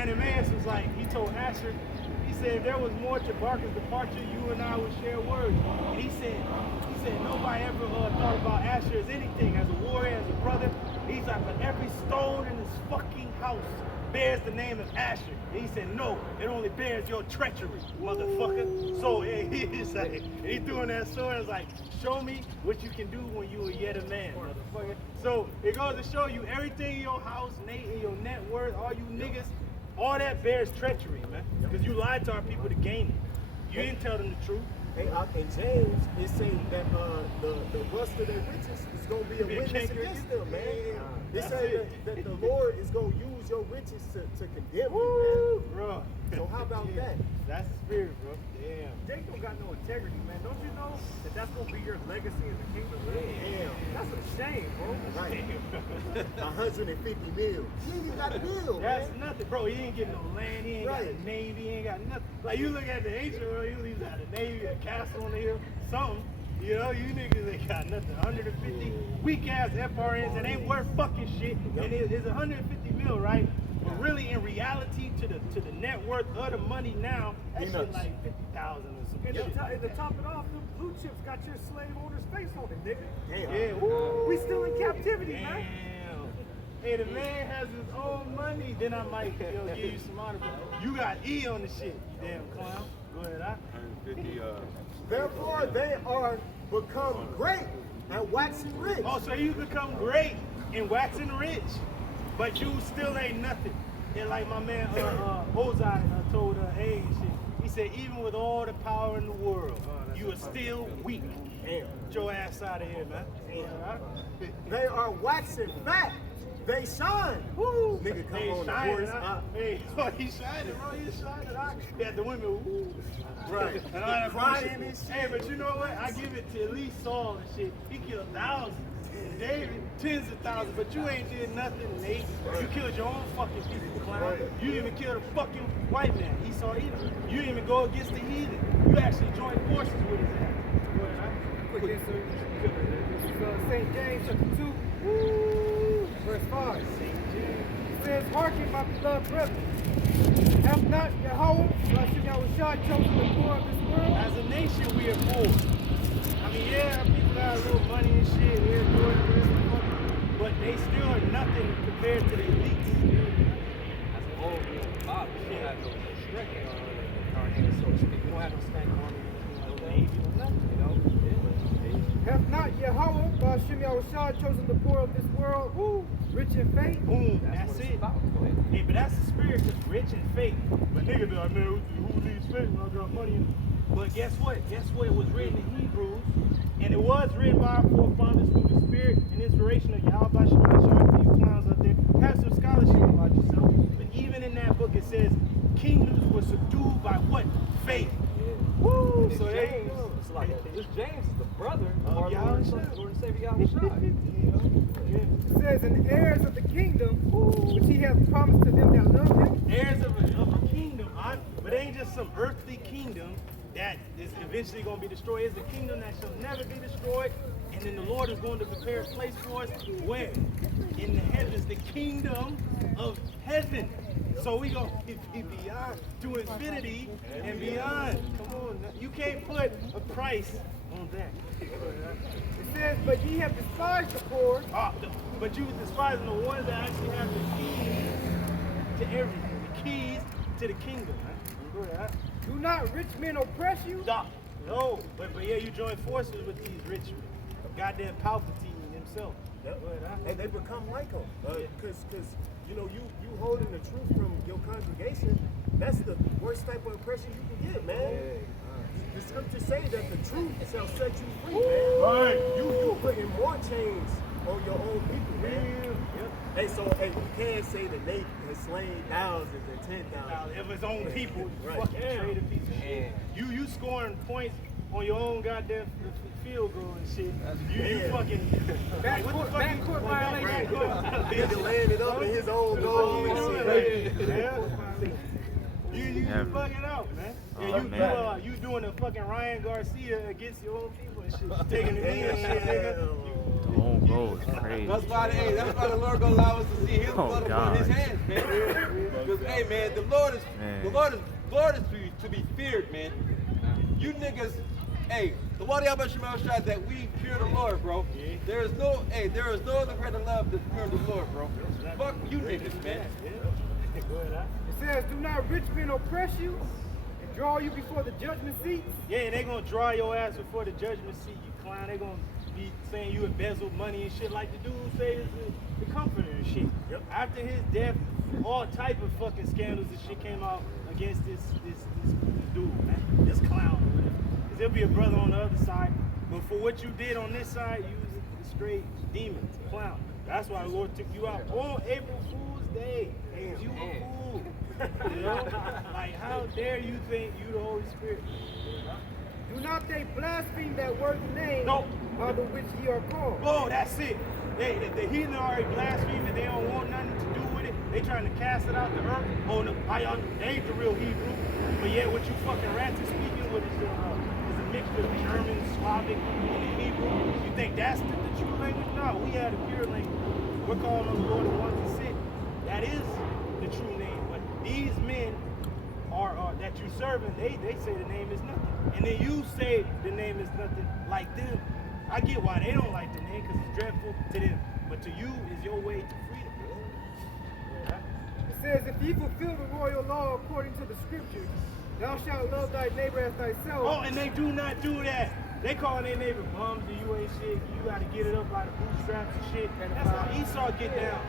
Ananias was like, he told Asher, he said, if there was more to Barker's departure, you and I would share words. And he said nobody ever thought about Asher as anything, as a warrior, as a brother. He's like, but every stone in this fucking house bears the name of Asher. And he said, no, it only bears your treachery, motherfucker. So he's like, he throwing that sword. It's like, show me what you can do when you are yet a man, motherfucker. So it goes to show you everything in your house, in your net worth, all you niggas, all that bears treachery, man. Because you lied to our people to gain it. You didn't tell them the truth. And James is saying that the rust of their riches is going to be a witness against them, man. They say that the Lord is going to use your riches to condemn you, man. Bro. So how about that? That's the spirit, bro. Damn. Jake don't got no integrity, man. Don't you know that that's going to be your legacy in the kingdom? Damn. That's a shame, bro. Right. 150 mil. He ain't even got a bill, That's man. nothing, bro. He ain't getting no land. He ain't got a navy. He ain't got nothing. Like, you look at the ancient world, you leave out a navy, a castle on the hill, something. You know, you niggas ain't got nothing. 150 weak-ass FRNs that ain't worth fucking shit. And it's 150 mil, right? But really, in reality, to the net worth of the money now, that shit like 50,000 or something. And to top it off, the blue chips got your slave owner's face on it, nigga. Damn. Yeah, woo. We still in captivity, Damn. man. Hey, the man has his own money, then I might give you some honor. But you got E on the shit, you damn clown. Go ahead, 150, Therefore, they are become great and waxing rich. Oh, so you become great and waxing rich, but you still ain't nothing. And like my man Ozai told A and shit, he said, even with all the power in the world, you are still weak. Damn. Get your ass out of here, man. They are waxing fat. They shine. Woo! Nigga, come Hey, on, the shining, horse. huh? Hey, oh, he's shining, bro. He's shining. He had the women, woo. Right. And all that Crying bullshit. and shit. Hey, but you know what? I give it to at least Saul and shit. He killed thousands. And David, tens of thousands. But you ain't did nothing, Nate. You killed your own fucking people, clown. Right. You didn't even kill the fucking white man, Esau either. You didn't even go against the heathen. You actually joined forces with his ass. Go ahead, huh? Quick answer. This is St. James chapter 2, woo, verse 5. It says, hearken, my beloved brethren. Have not Yahweh, Hashem Yahushua, chosen the poor of this world? As a nation, we are poor. I mean, yeah, people got a little money and shit here, but they still are nothing compared to the elites. As a whole, we don't pop. We don't have no Shrek in our hands, so to speak. We don't have no stank army, no navy, no nothing, you know? Yeah. Have not Yahweh, Hashem Yahushua, chosen the poor of this world, woo, rich in faith? Boom, That's that's what it. it's about. Go ahead. Hey, but that's the spirit, because rich in faith. But nigga be like, man, who needs faith when I got money? But guess what? Guess what? It was written in Hebrews, and it was written by our forefathers through the spirit and inspiration of Yahweh Shema. For you clowns out there, have some scholarship about yourself. But even in that book, it says kingdoms were subdued by what? Faith. Woo! It's So there you James. go. It's like this James is the brother of our Yahushua. Lord and Savior Yahushua. It says, and heirs of the kingdom, which he hath promised to them that love him. Heirs of a kingdom, but it ain't just some earthly kingdom that is eventually going to be destroyed. It's a kingdom that shall never be destroyed, and then the Lord is going to prepare a place for us where? In the heavens, the kingdom of heaven. So we going to be beyond to infinity and beyond. Come on, you can't put a price on that. It says, but ye have despised the poor. But you despising the ones that actually have the keys to everything, the keys to the kingdom. Right? Go ahead. Do not rich men oppress you? Stop. No, but yeah, you join forces with these rich, goddamn Palpatine himself. Yep. And they become like them. Because, you know, you holding the truth from your congregation, that's the worst type of oppression you can get, man. The scriptures say that the truth shall set you free, man. Right. You putting more chains on your own people, man. Yep. Hey, so you can't say that Nate has slain thousands and 10,000. If his own people, Right. fucking trade a piece of shit. You scoring points on your own goddamn field goal and shit. You fucking Backcourt violation. Nigga laying it up in his own goal and shit. You fucking out, man. You doing a fucking Ryan Garcia against your own people and shit. Taking the knee and shit, nigga. Home goals. crazy. That's why the Lord gonna allow us to see His blood upon His God. hands, man. Because hey, man, the Lord is to be feared, man. You niggas, hey, the one Yahweh Shemel shot that we fear the Lord, bro. There is no other greater love than fearing the Lord, bro. Fuck you niggas, man. It says, do not rich men oppress you and draw you before the judgment seats. Yeah, they gonna draw your ass before the judgment seat, you clown. They gonna be saying you embezzled money and shit like the dude says the comforter and shit. Yep. After his death, all type of fucking scandals and shit came out against this dude, man. This clown or whatever. Cause there'll be a brother on the other side, but for what you did on this side, you was a straight demon, clown. That's why the Lord took you out on April Fool's Day. Damn. You a fool. You know? Like, how dare you think you the Holy Spirit? Do not they blaspheme that worthy name No. by the which ye are called. Oh, that's it. The heathen already blaspheming. They don't want nothing to do with it. They trying to cast it out the earth. Oh, no, they ain't the real Hebrew. But yet, what you fucking rats are speaking with is a mixture of German, Slavic, and Hebrew. You think that's the true language? No, we had a pure language. We're calling on the Lord the one to sit. That is the true name. But these men are that you serving, they say the name is nothing. And then you say the name is nothing like them. I get why they don't like the name, because it's dreadful to them. But to you is your way to freedom. It says, if ye fulfill the royal law according to the scriptures, thou shalt love thy neighbor as thyself. Oh, and they do not do that. They calling their neighbor bums, and you ain't shit. You got to get it up by the bootstraps and shit. That's how Esau get down.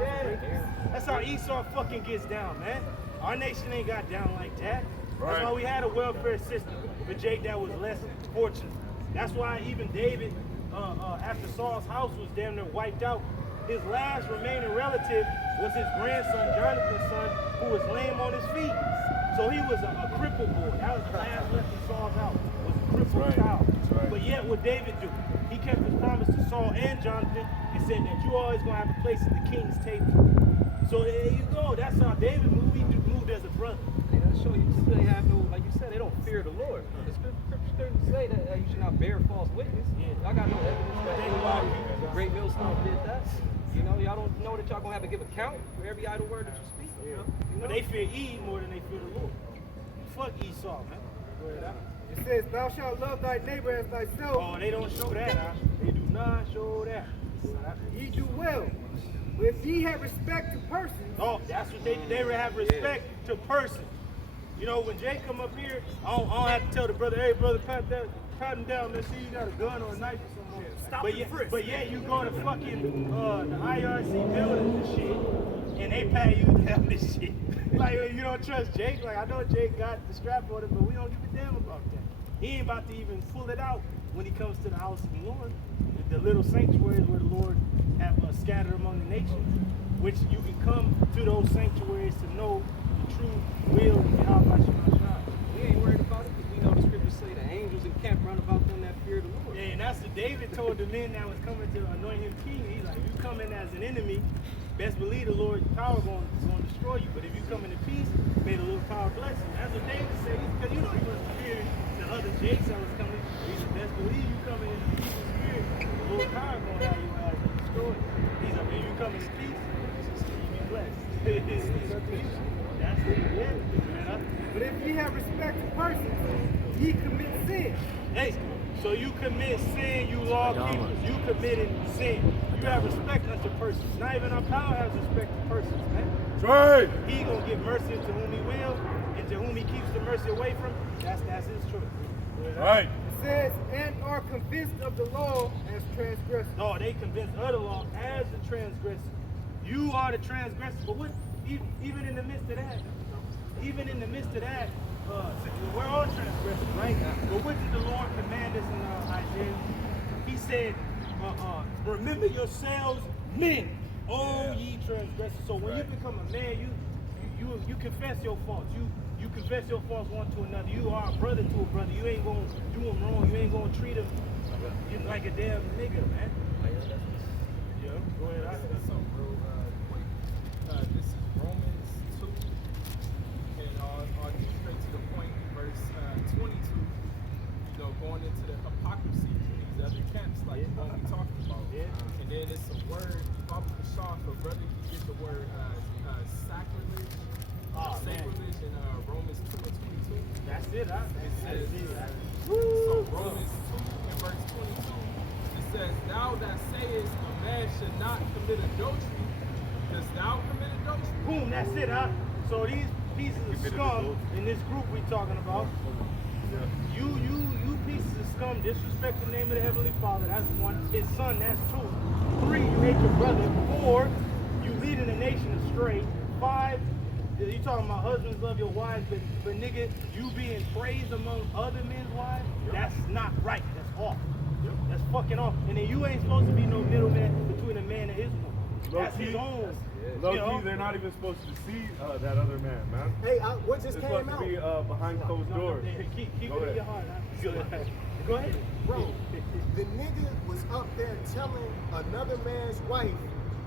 Yeah. That's how Esau fucking gets down, man. Our nation ain't got down like that. That's why we had a welfare system for Jake that was less fortunate. That's why even David, after Saul's house was damn near wiped out, his last remaining relative was his grandson, Jonathan's son, who was lame on his feet. So he was a crippled boy. That was the last left in Saul's house, was a crippled child. But yet what David do? He kept his promise to Saul and Jonathan and said that you always gonna have a place at the king's table. So there you go. That's how David moved. He moved as a brother. They don't show you too. They have no, like you said, they don't fear the Lord. The scriptures say that you should not bear false witness. Y'all got no evidence that anybody, the great millstone did that. You know, y'all don't know that y'all gonna have to give account for every idle word that you speak. You know? But they fear Eve more than they fear the Lord. Fuck Esau, man. It says, thou shalt love thy neighbor as thyself. Oh, they don't show that, huh? They do not show that. Ye do well. But if ye have respect to persons, Oh, that's what they have respect to person. You know, when Jay come up here, I don't have to tell the brother, hey brother, pat him down, let's see you got a gun or a knife or something. But yeah, you go to fucking the IRC buildings and shit, and they pat you down this shit. Like, you don't trust Jake. Like, I know Jake got the strap on him, but we don't give a damn about that. He ain't about to even pull it out when he comes to the house of the Lord. The little sanctuaries where the Lord have scattered among the nations, which you can come to those sanctuaries to know the true will of Yahweh Shemashah. We ain't worried about it because we know the scriptures say the angels encamp round about them that fear the Lord. Yeah, and that's what David told the men that was coming to anoint him king. He's like, you come in as an enemy, best believe the Lord's power going to destroy you. But if you come in peace, may the Lord's power bless you. That's what David said. Because you know he was fearing the other Jakes that was coming. He said, best believe you coming in the evil spirit. The Lord's power going to have you as destroyed. He's like, if you come in peace, you be blessed. That's it. Yeah. but if ye have respect to persons, ye commit sin. Hey, so you commit sin, you law keepers. You committed sin. You have respect unto persons. Not even our power has respect to persons, man. Right. He gonna give mercy to whom he will, and to whom he keeps the mercy away from. That's his choice. Right. It says, and are convinced of the law as transgressors. No, they convinced of the law as the transgressor. You are the transgressor. But what? Even in the midst of that, we're all transgressors, right? But what did the Lord command us in Isaiah? He said, remember yourselves, men, oh ye transgressors. So when you become a man, you confess your faults. You confess your faults one to another. You are a brother to a brother. You ain't gonna do him wrong. You ain't gonna treat him like a damn nigga, man. Yeah, go ahead. That's something real quick. This is Romans 2, and I'll get straight to the point. Verse 22. You know, going into the hypocrisy of these other camps, like what we talked about. And then it's a word, Papa Kashaw, for brother, you get the word sacrilege. Sacrilege in Romans 2:22. That's it, huh? It says, Woo! so Romans 2 and verse 22, it says, thou that sayest a man should not commit adultery, dost thou commit adultery? Boom, that's it, huh? So these pieces of scum in this group we talking about, you pieces of scum disrespect the name of the Heavenly Father, that's one. His son, that's two. 3, you hate your brother. 4, you leading the nation astray. 5, you talking about husbands love your wives, but nigga, you being praised among other men's wives, that's not right. That's off. That's fucking off. And then you ain't supposed to be no middleman between a man and his woman. That's his own. Low key, they're not even supposed to see that other man, man. Hey, what just It's came supposed out? to be behind closed doors. Keep it Go in ahead. your heart. Huh? Go ahead. Bro, the nigga was up there telling another man's wife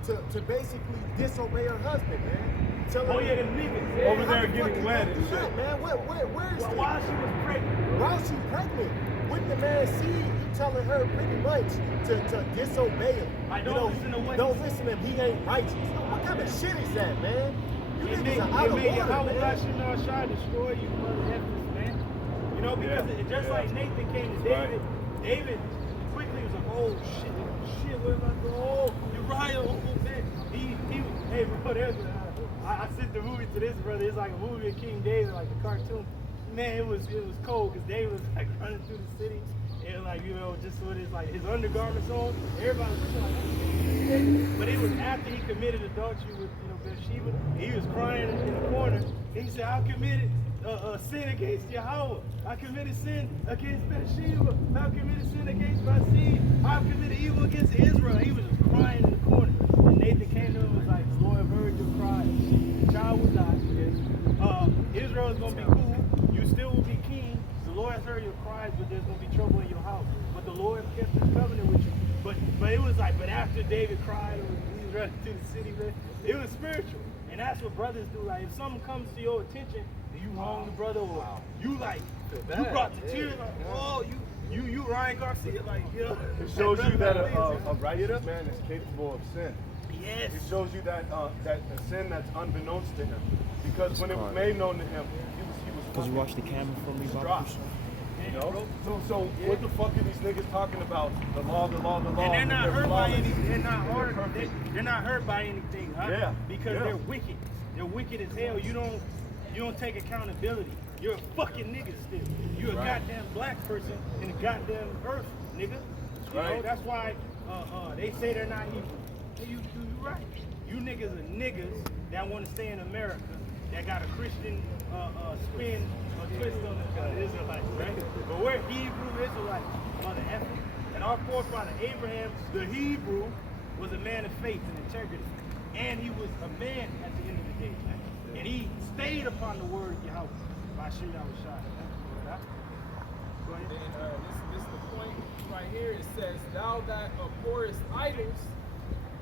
to basically disobey her husband, man. Telling Oh her, yeah, them niggas. Over how there the getting fuck you wet gonna and do that, shit. man? Where is Well, that? while she was pregnant. While she pregnant, with the man's seed, you telling her pretty much to disobey him. I don't listen to what Don't he listen to him. He ain't righteous. What kind of shit is that, man? You It niggas are out of made order, Yahweh man. Lashinah Shai destroy you, mother heifers, man. You know, because just like Nathan came to David, David quickly was like, oh shit, where am I going? Oh, Uriah, oh man. Hey, bro, I sent the movie to this brother. It's like a movie of King David, like a cartoon. Man, it was cold because David was like running through the city and like, you know, just with his like his undergarments on. Everybody was looking like, but it was after he committed adultery with, you know, Bathsheba. He was crying in the corner. He said, I committed a sin against Yahweh. I committed sin against Bathsheba. I committed sin against my seed. I committed evil against Israel. He was just crying in the corner. And Nathan came to him and was like, the Lord heard your cry. The child will die. Israel is going to be cool. You still will be king. The Lord has heard your cries, but there's going to be trouble in your house. But the Lord kept his covenant with you. But it was like, but after David cried, he was running through the city, man, it was spiritual. And that's what brothers do. Like, if something comes to your attention, you wrong the brother, or you like, you brought the tears, like, oh, you Ryan Garcia, like, you know. It shows you that a righteous man is capable of sin. Yes. It shows you that that a sin that's unbeknownst to him. Because when it was made known to him, he was Because you watch the camera for me, distraught. You know? So what the fuck are these niggas talking about? The law. And they're not hurt by anything. They're not hurt. They're not hurt by anything, huh? Yeah. Because they're wicked. They're wicked as hell. You don't take accountability. You're a fucking nigga still. You're a goddamn black person in the goddamn earth, nigga. You know, that's why they say they're not Hebrew. Hey, you right. You niggas are niggas that want to stay in America, that got a Christian spin, a twist on the Israelites, right? But we're Hebrew Israelites, mother effing. And our forefather Abraham, the Hebrew, was a man of faith and integrity. And he was a man at the end of the day, man. And he stayed upon the word of Yahweh. By Shir Yahweh. Go ahead. And this is the point right here. It says, thou that abhorrest idols,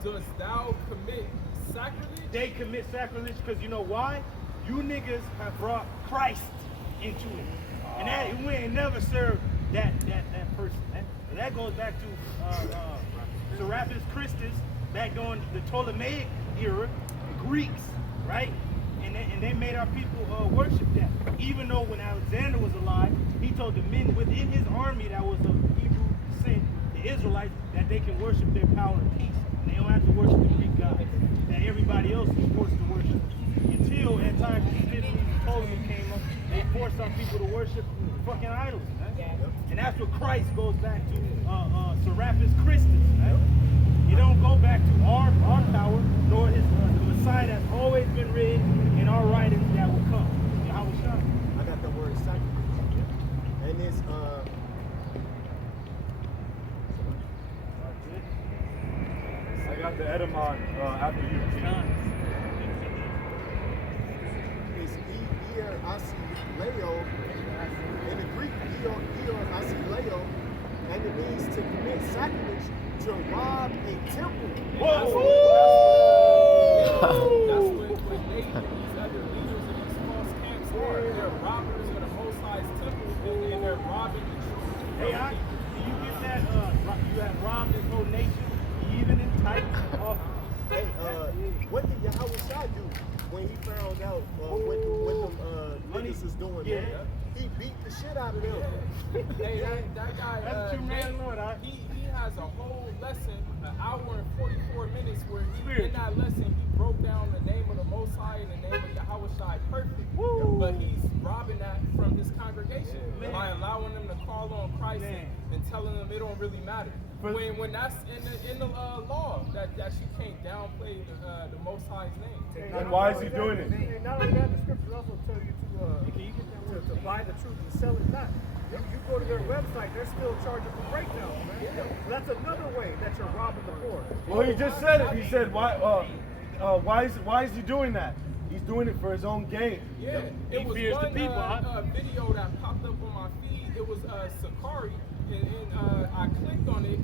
dost thou commit sacrilege? They commit sacrilege because you know why? You niggas have brought Christ into it. And that we ain't never served that person. And that goes back to Serapis Christus, back during the Ptolemaic era, the Greeks, right? And they made our people worship that. Even though when Alexander was alive, he told the men within his army that was of Hebrew descent, the Israelites, that they can worship their power and peace. And they don't have to worship the Greek gods that everybody else is forced to worship. Until at times the Epiphany and Ptolemy came up, they forced our people to worship fucking idols. Right? And that's what Christ goes back to Serapis Christus. Right? You don't go back to our power, nor his the Messiah that's always been written in our writings that will come. Yahweh Shai. I got the word sacrifice. And it's I got the etymon after you. It's ear asileo. In the Greek, ear asileo, and it means to commit sacrilege, to rob a temple. That's what Nathan, these other leaders of these false camps are. They're robbers of the Most High's temple, and they're robbing the truth. Hey, do you get that? You have robbed this whole nation. Hey, what did Yahweh Shai do when he found out what them niggas is doing, man? He beat the shit out of them. Hey, that guy, That's true, man, Lord. he has a whole lesson, an hour and 44 minutes, where in that lesson he broke down the name of the Most High and the name of Yahweh Shai perfect. But he's robbing that from his congregation by allowing them to call on Christ and telling them it don't really matter. When that's in the law that you can't downplay the Most High's name. And why is he doing it? And not only that, the scriptures also tell you to buy the truth and sell it not. You go to their website, they're still charging for breakdowns, man. That's another way that you're robbing the poor. Well, he just said it. He said, why is he doing that? He's doing it for his own gain. Yeah, it was fears the one people, video that popped up on my feed. It was Sakari, and I clicked on it,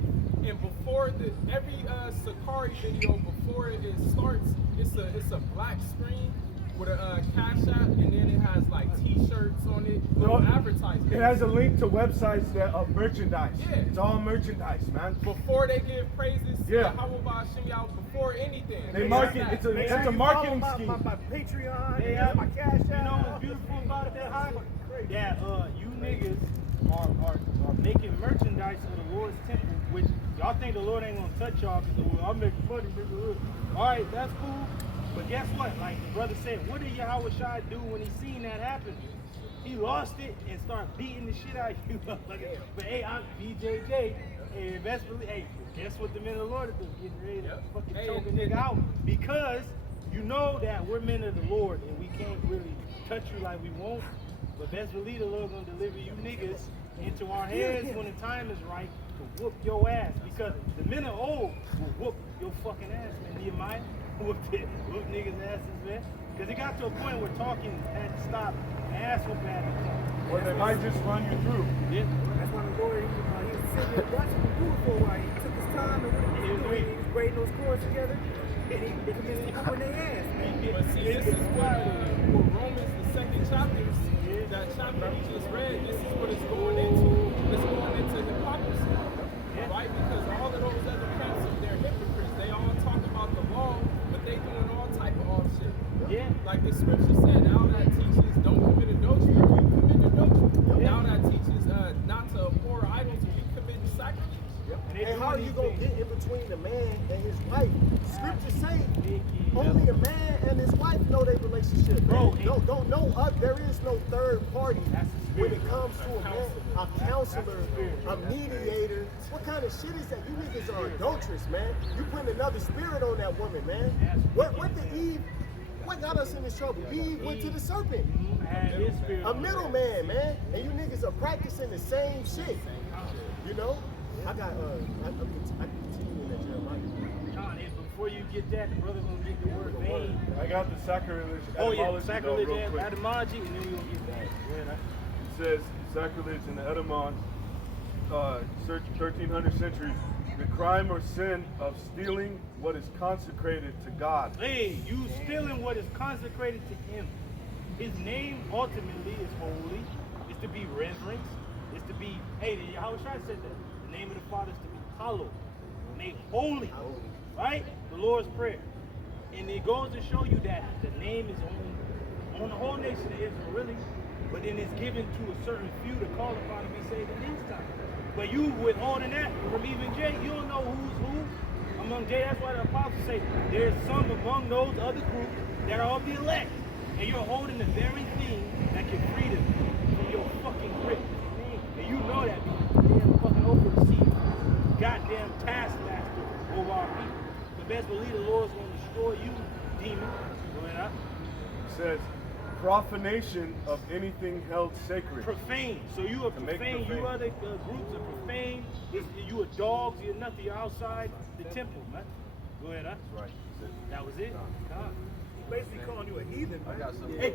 and before every Sakari video, before it starts, it's a black screen with a Cash App, and then it has like T-shirts on it, little advertisements. It has a link to websites that of merchandise. Yeah. It's all merchandise, man. Before they give praises to Yeah. Yahweh Ba'Shem Yahweh, before anything. They market. It's a marketing scheme. My Patreon, Yeah. my Cash App. You know what's beautiful about it, that high? That you niggas are making merchandise of the Lord's temple, which y'all think the Lord ain't gonna touch y'all because I'm making money, nigga. All right, that's cool. But guess what? Like the brother said, what did Yahweh Shai do when he seen that happen? He lost it and started beating the shit out of you. But hey, I'm BJJ. Hey, best believe, hey, guess what the men of the Lord are doing? Getting ready to fucking choke a nigga out. Because you know that we're men of the Lord and we can't really touch you like we want. But best believe the Lord's gonna deliver you niggas into our hands when the time is right to whoop your ass. Because the men of old will whoop your fucking ass, man. Nehemiah whooped niggas' asses, man. Because it got to a point where talking had to stop. The ass whoop had to stop. Or they might just run you through. Yeah. That's why the Lord, he was sitting there watching him do it for a while. He took his time and what he was doing. He was braiding those cords together, and he commenced to whooping their ass, man. But see, this is what Romans, the second chapter, that chapter we just read, this is what it's going into. It's going into hypocrisy, right? Because all of those other camps, they're hypocrites. They all talk about the law, but they doing all type of off shit. Yeah. Like the scripture said, now that teaches don't commit adultery, you commit adultery. Now that teaches not to abhor idols, we commit sacrilege. And how are you gonna get in between the man and his wife? Scripture say only a man and his wife know their relationship. Bro, Don't know. There is no third party when it comes to a man, a counselor, a mediator. What kind of shit is that? You niggas are adulterous, man. You putting another spirit on that woman, man. What did Eve? What got us in this trouble? Eve went to the serpent. A middleman, man. And you niggas are practicing the same shit. You know? I continue in that Jeremiah. John, before you get that, the brother's gonna get the word vain. I got the sacrilege Oh yeah, etymology sacrilege though, real and quick. etymology, and then we're gonna get that. It says sacrilege in the etymon, 1300 century, the crime or sin of stealing what is consecrated to God. Hey, you stealing what is consecrated to him. His name ultimately is holy. It's to be reverenced. It's to be, hey, Yahweh Shai said that. The name of the Father is to be hallowed, made holy. Right? The Lord's Prayer. And it goes to show you that the name is on the whole nation of Israel, really. But then it's given to a certain few to call upon to be saved in these times. But you withholding that from even Jay, you don't know who's who among Jay. That's why the apostles say there's some among those other groups that are of the elect. And you're holding the very thing that can free them from your fucking grip. And you know that because damn fucking overseas, goddamn taskmaster over our people. The best believe the Lord's gonna destroy you, demon. Go ahead, huh? It says profanation of anything held sacred. Profane. So you are To make profane. profane. You other groups are profane. You are dogs. You're nothing. You're outside the temple, man. Go ahead, huh? Right. That was it. God. Basically calling you a heathen, man. I got some. Hey,